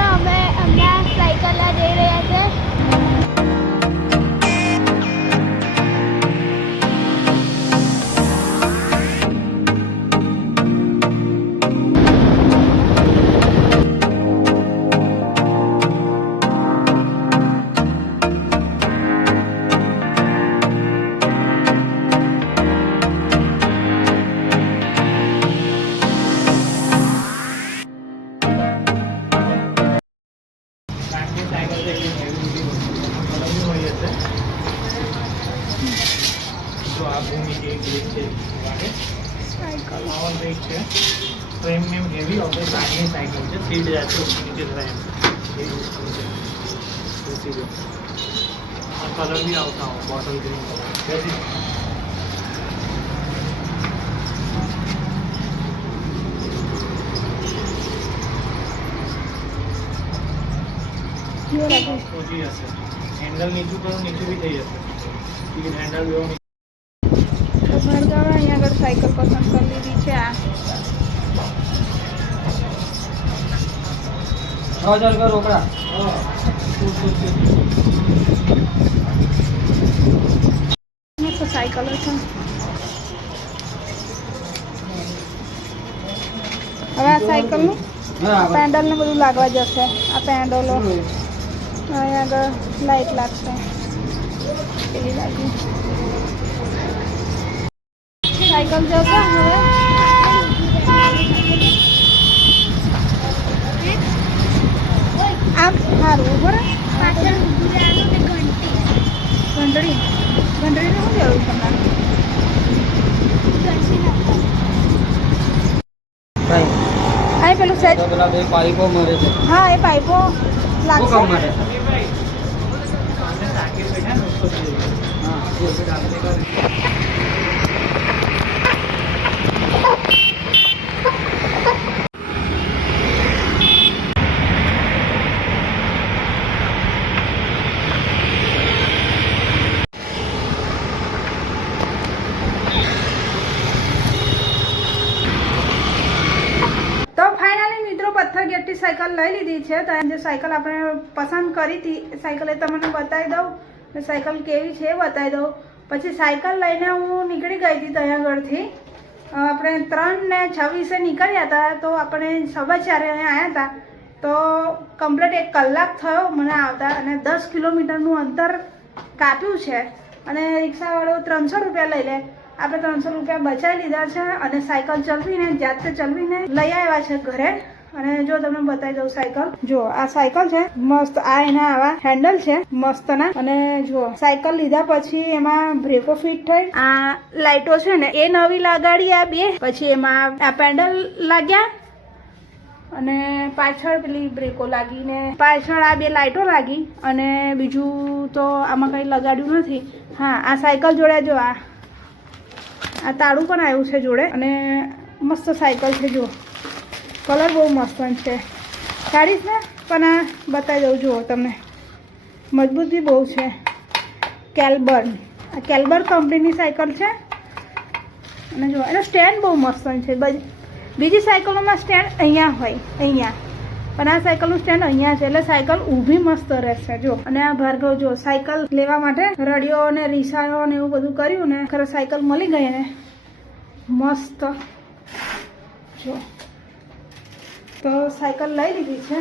મિત્રો અમે હમણાં સાયકલ જઈ રહ્યા છે. प्रीमियम हेवी और साइकिल साइकिल से सीट जाते हैं नीचे रहे और कलर भी आता हो बॉटल ग्रीन कलर कैसी सोची जैसे हैंडल नीचे करो नीचे भी थी जैसे लेकिन हैंडल भी અહીંયા આગળ સાયકલ પસંદ કરી લીધી છે. આ 6000 રૂપિયા રોકડા. મસ્ત સાયકલો છે. હવે આ સાયકલનું પેન્ડલ ને બધું લાગવા જશે. આ પેન્ડલો અહીંયા આગળ લાઈટ લાગશે. પેલી બાજુ સાયકલ જશે. હવે આમ સારું બરાબર. ઘંટડી ઘંટડીને શું જરૂર તમારે? આ પેલું સેટ પેલા બે પાઇપો મરે છે. હા એ પાઇપો લાગશે. શું કામ માટે? પથ્થરગેટથી સાયકલ લઈ લીધી છે. તો જે સાયકલ આપણે પસંદ કરી હતી સાયકલ એ તમને બતાવી દઉં. સાયકલ કેવી છે એ બતાવી દઉં. પછી સાયકલ લઈને હું નીકળી ગઈ હતી ત્યાં આગળથી. આપણે 3:26 નીકળ્યા હતા. તો આપણે 4:15 અહીંયા આવ્યા હતા. તો કમ્પ્લીટ 1 કલાક થયો મને આવતા અને 10 કિલોમીટરનું અંતર કાપ્યું છે. અને રિક્ષાવાળો 300 રૂપિયા લઈ લે. આપણે 300 રૂપિયા બચાવી લીધા છે અને સાયકલ ચલાવીને જાતે ચલાવીને લઈ આવ્યા છે ઘરે. અને જો તમને બતાવી દઉં સાયકલ. જો આ સાયકલ છે મસ્ત. આ એના આવા હેન્ડલ છે મસ્ત ના. અને જો સાયકલ લીધા પછી એમાં બ્રેકો ફિટ થઈ. આ લાઈટો છે ને એ નવી લગાડી. આ બે પછી એમાં આ પેન્ડલ લાગ્યા અને પાછળ પેલી બ્રેકો લાગીને પાછળ આ બે લાઈટો લાગી. અને બીજું તો આમાં કઈ લગાડ્યું નથી. હા આ સાયકલ જોડે જો આ તાળું પણ આવ્યું છે જોડે. અને મસ્ત સાયકલ છે. જો કલર બહુ મસ્ત છે. કાઢીશ ને પણ આ બતાવી દઉં. જુઓ તમને મજબૂત બી બહુ છે. કેલ્બર આ કેલ્બર કંપનીની સાયકલ છે. અને જુઓ એનો સ્ટેન્ડ બહુ મસ્ત છે. બીજી સાયકલોમાં સ્ટેન્ડ અહીંયા હોય અહીંયા, પણ આ સાયકલનું સ્ટેન્ડ અહીંયા છે એટલે સાયકલ ઊભી મસ્ત રહેશે. જો અને આ ભાર્ગવ જો સાયકલ લેવા માટે રડિયો ને રીસાયો ને એવું બધું કર્યું ને ખરે સાયકલ મળી ગઈ ને મસ્ત. જો તો સાયકલ લઈ લીધી છે.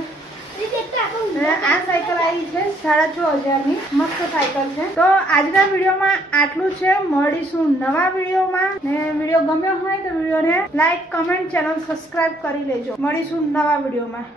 આ સાયકલ આવી છે 6500ની મસ્ત સાયકલ છે. તો આજના વિડીયોમાં આટલું છે. મળીશું નવા વિડીયોમાં. ને વિડીયો ગમ્યો હોય તો વિડીયોને લાઈક કમેન્ટ ચેનલ સબસ્ક્રાઇબ કરી લેજો. મળીશું નવા વિડીયોમાં.